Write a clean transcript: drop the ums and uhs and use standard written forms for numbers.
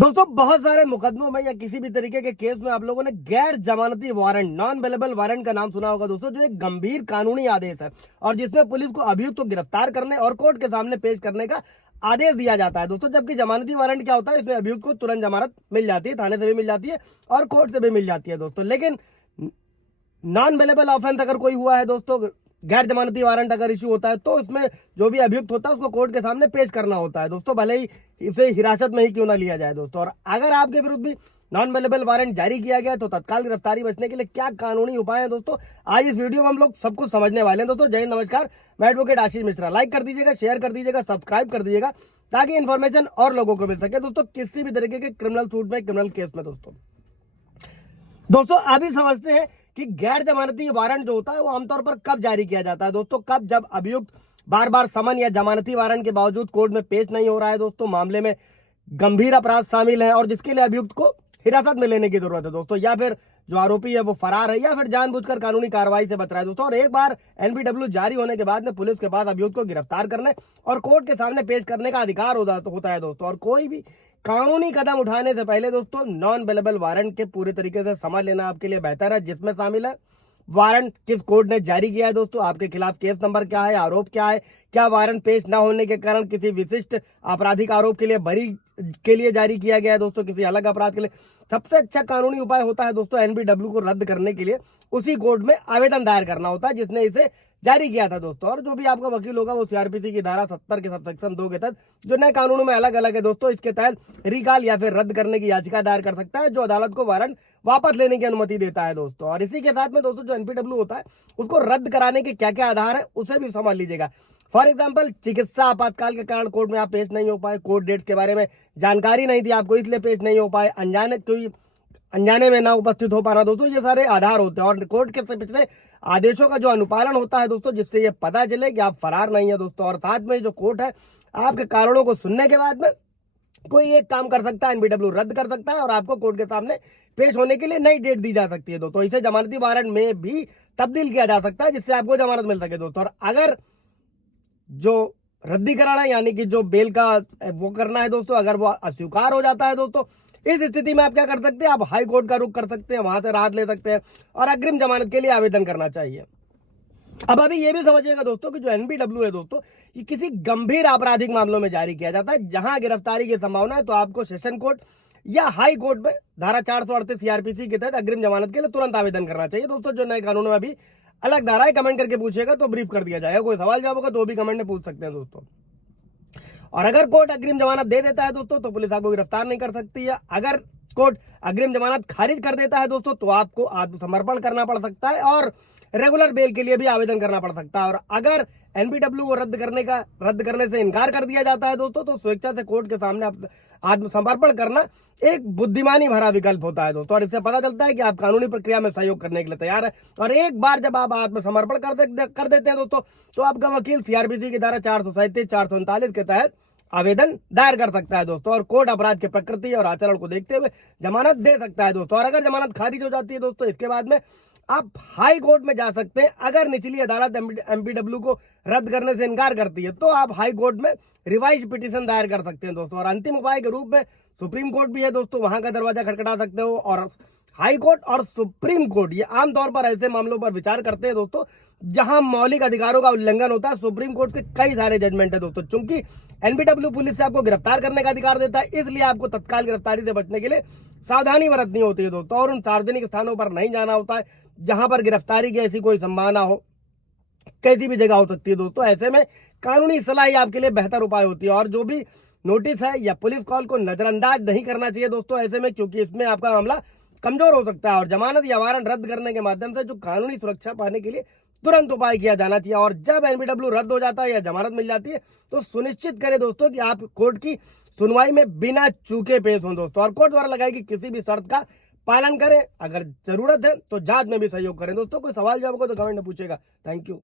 दोस्तों बहुत सारे मुकदमों में या किसी भी तरीके के केस में आप लोगों ने गैर जमानती वारंट नॉन बेलेबल वारंट का नाम सुना होगा दोस्तों, जो एक गंभीर कानूनी आदेश है और जिसमें पुलिस को अभियुक्त को गिरफ्तार करने और कोर्ट के सामने पेश करने का आदेश दिया जाता है दोस्तों। जबकि जमानती वारंट क्या होता है, इसमें अभियुक्त को तुरंत जमानत मिल जाती है, थाने से भी मिल जाती है और कोर्ट से भी मिल जाती है दोस्तों। लेकिन नॉन बेलेबल ऑफेंस अगर कोई हुआ है दोस्तों, गैर जमानती वारंट अगर इश्यू होता है, तो इसमें जो भी अभियुक्त होता है उसको कोर्ट के सामने पेश करना होता है दोस्तों, भले ही इसे हिरासत में ही क्यों ना लिया जाए दोस्तों। और अगर आपके विरुद्ध भी नॉन बेलेबल वारंट जारी किया गया तो तत्काल गिरफ्तारी बचने के लिए क्या कानूनी उपाय हैं दोस्तों, आज इस वीडियो में हम लोग सब कुछ समझने वाले हैं दोस्तों। जय हिंद, नमस्कार, मैं एडवोकेट आशीष मिश्रा। लाइक कर दीजिएगा, शेयर कर दीजिएगा, सब्सक्राइब कर दीजिएगा ताकि इन्फॉर्मेशन और लोगों को मिल सके दोस्तों, किसी भी तरीके के क्रिमिनल सूट में, क्रिमिनल केस में दोस्तों अभी समझते हैं कि गैर जमानती वारंट जो होता है वो आमतौर पर कब जारी किया जाता है दोस्तों। कब? जब अभियुक्त बार बार समन या जमानती वारंट के बावजूद कोर्ट में पेश नहीं हो रहा है दोस्तों, मामले में गंभीर अपराध शामिल है और जिसके लिए अभियुक्त को हिरासत में लेने की जरूरत है दोस्तों, या फिर जो आरोपी है वो फरार है या फिर जानबूझकर कानूनी कार्रवाई से बच रहा है दोस्तों। और एक बार एनबीडब्ल्यू जारी होने के बाद में पुलिस के पास अभियुक्त को गिरफ्तार करने और कोर्ट के सामने पेश करने का अधिकार होता है दोस्तों। और कोई भी कानूनी कदम उठाने से पहले दोस्तों नॉन बेलेबल वारंट के पूरे तरीके से समझ लेना आपके लिए बेहतर है, जिसमें शामिल है वारंट किस कोर्ट ने जारी किया है दोस्तों, आपके खिलाफ केस नंबर क्या है, आरोप क्या है, क्या वारंट पेश न होने के कारण किसी विशिष्ट आपराधिक आरोप के लिए बरी के लिए जारी किया गया है दोस्तों, किसी अलग अपराध के लिए। सबसे अच्छा कानूनी उपाय होता है दोस्तों एनबीडब्ल्यू को रद्द करने के लिए उसी कोर्ट में आवेदन दायर करना होता है जिसने इसे जारी किया था दोस्तों। और जो भी आपका वकील होगा वो सीआरपीसी की धारा 70 के सबसेक्शन 2 के तहत, जो नए कानूनों में अलग अलग है दोस्तों, इसके तहत रिकॉल या फिर रद्द करने की याचिका दायर कर सकता है, जो अदालत को वारंट वापस लेने की अनुमति देता है दोस्तों। और इसी के साथ में दोस्तों जो एनपीडब्ल्यू होता है उसको रद्द कराने के क्या क्या आधार है उसे भी समझ लीजिएगा। फॉर एग्जाम्पल, चिकित्सा आपातकाल के कारण कोर्ट में आप पेश नहीं हो पाए, कोर्ट डेट्स के बारे में जानकारी नहीं थी आपको इसलिए पेश नहीं हो पाए, अनजाने में ना उपस्थित हो पाना दोस्तों, ये सारे आधार होते हैं। और कोर्ट के पिछले आदेशों का जो अनुपालन होता है दोस्तों, जिससे ये पता चले कि आप फरार नहीं है दोस्तों। और साथ में जो कोर्ट है आपके कारणों को सुनने के बाद में कोई एक काम कर सकता है, एनबीडब्ल्यू रद्द कर सकता है और आपको कोर्ट के सामने पेश होने के लिए नई डेट दी जा सकती है दोस्तों। इसे जमानती वारंट में भी तब्दील किया जा सकता है जिससे आपको जमानत मिल सके दोस्तों। और अगर जो रद्दी कराना यानी कि जो बेल का वो करना है दोस्तों, अगर वो अस्वीकार हो जाता है दोस्तों, इस स्थिति में आप क्या कर सकते हैं, आप हाई कोर्ट का रुख कर सकते हैं, वहां से राहत ले सकते हैं और अग्रिम जमानत के लिए आवेदन करना चाहिए। अब अभी ये भी समझिएगा दोस्तों कि जो एनबीडब्ल्यू है दोस्तों, ये किसी गंभीर आपराधिक मामलों में जारी किया जाता है जहां गिरफ्तारी की संभावना है, तो आपको सेशन कोर्ट या हाई कोर्ट में धारा 438 सीआरपीसी के तहत अग्रिम जमानत के लिए तुरंत आवेदन करना चाहिए दोस्तों। जो नए कानूनों में अभी अलग धारा है, कमेंट करके पूछिएगा तो ब्रीफ कर दिया जाएगा। कोई सवाल जवाब होगा तो भी कमेंट में पूछ सकते हैं दोस्तों। और अगर कोर्ट अग्रिम जमानत दे देता है दोस्तों तो पुलिस आपको गिरफ्तार नहीं कर सकती है। अगर कोर्ट अग्रिम जमानत खारिज कर देता है दोस्तों तो आपको आत्मसमर्पण करना पड़ सकता है और रेगुलर बेल के लिए भी आवेदन करना पड़ सकता है। और अगर एनबीडब्ल्यू को रद्द करने से इनकार कर दिया जाता है दोस्तों तो स्वेच्छा से कोर्ट के सामने आत्मसमर्पण करना एक बुद्धिमानी भरा विकल्प होता है दोस्तों। और इससे पता चलता है कि आप कानूनी प्रक्रिया में सहयोग करने के लिए तैयार है। और एक बार जब आप आत्मसमर्पण कर देते हैं दोस्तों तो आपका वकील सीआरपीसी की धारा 437 439 के तहत आवेदन दायर कर सकता है दोस्तों। और कोर्ट अपराध की प्रकृति और आचरण को देखते हुए जमानत दे सकता है दोस्तों। और अगर जमानत खारिज हो जाती है दोस्तों, इसके बाद में आप हाई कोर्ट में जा सकते हैं। अगर निचली अदालत एमपीडब्ल्यू को रद्द करने से इनकार करती है तो आप हाई कोर्ट में रिवाइज पिटीशन दायर कर सकते हैं दोस्तों। और अंतिम उपाय के रूप में सुप्रीम कोर्ट भी है दोस्तों, वहां का दरवाजा खटखटा सकते हो। और हाई कोर्ट और सुप्रीम कोर्ट ये आमतौर पर ऐसे मामलों पर विचार करते हैं दोस्तों जहां मौलिक अधिकारों का उल्लंघन होता है। सुप्रीम कोर्ट के कई सारे जजमेंट है दोस्तों। चूंकि एनबीडब्ल्यू पुलिस से आपको गिरफ्तार करने का अधिकार देता है, इसलिए आपको तत्काल गिरफ्तारी से बचने के लिए सावधानी बरतनी होती है दोस्तों। और उन सार्वजनिक स्थानों पर नहीं जाना होता है जहां पर गिरफ्तारी की ऐसी कोई संभावना हो, कैसी भी जगह हो सकती है दोस्तों। ऐसे में कानूनी सलाह ही आपके लिए बेहतर उपाय होती है। और जो भी नोटिस है या पुलिस कॉल को नजरअंदाज नहीं करना चाहिए दोस्तों ऐसे में, क्योंकि इसमें आपका मामला कमजोर हो सकता है। और जमानत या वारंट रद्द करने के माध्यम से जो कानूनी सुरक्षा पाने के लिए तुरंत उपाय किया जाना चाहिए। और जब एनबीडब्ल्यू रद्द हो जाता है या जमानत मिल जाती है तो सुनिश्चित करें दोस्तों कि आप कोर्ट की सुनवाई में बिना चूके पेश हों दोस्तों। और कोर्ट द्वारा लगाई गई किसी भी शर्त का पालन करें। अगर जरूरत है तो जांच में भी सहयोग करें दोस्तों। कोई सवाल जवाब हो तो कमेंट में पूछेगा। Thank you.